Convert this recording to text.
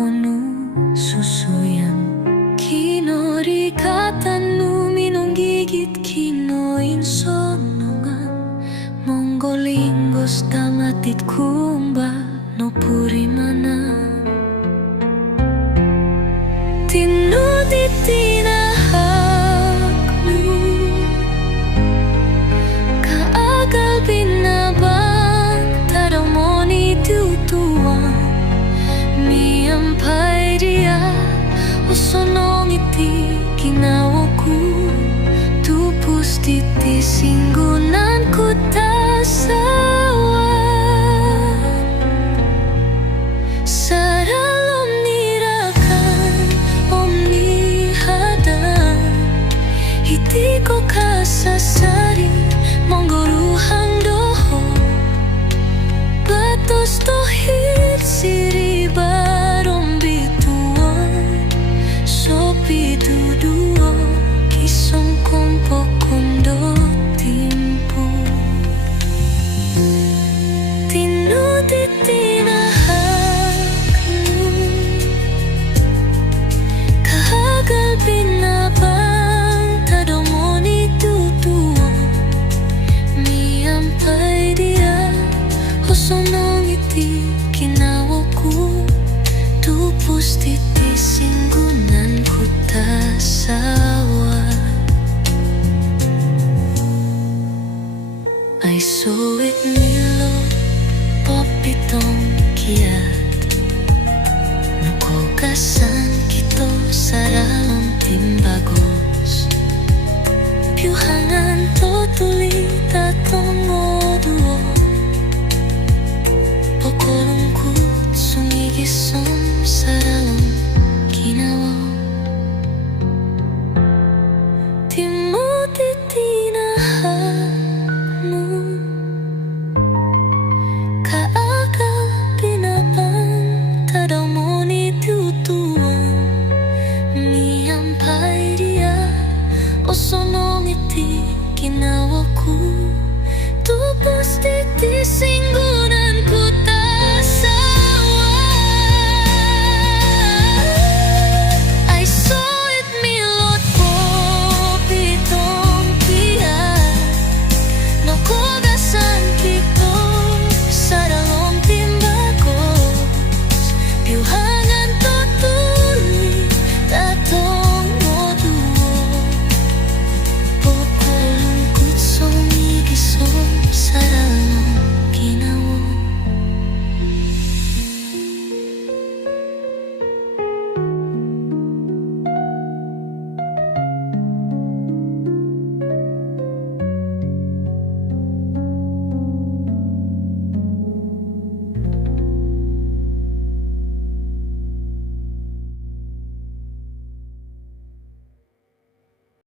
Noponuh susuyan Kinorikatan nu minongigit kinoinsonongon Mongolingos damat koumbal nopurimanan Tinuud tinahak Kaagal binabang tadau monitiu tuong Miampai diah osonong ginawo Tupus diti singgunanku tasawa Saralom nirakan omnihadan Hitiko kasasari monggoruhang doho Batos tohir siri barong bituan Sopi duduo kisong kompok kondo timpu Tinuud tinahak Kaagal binabang tadau monitiu tuong Miampai diah osonong ginawo Tupus diti singgunanku tasawa I saw it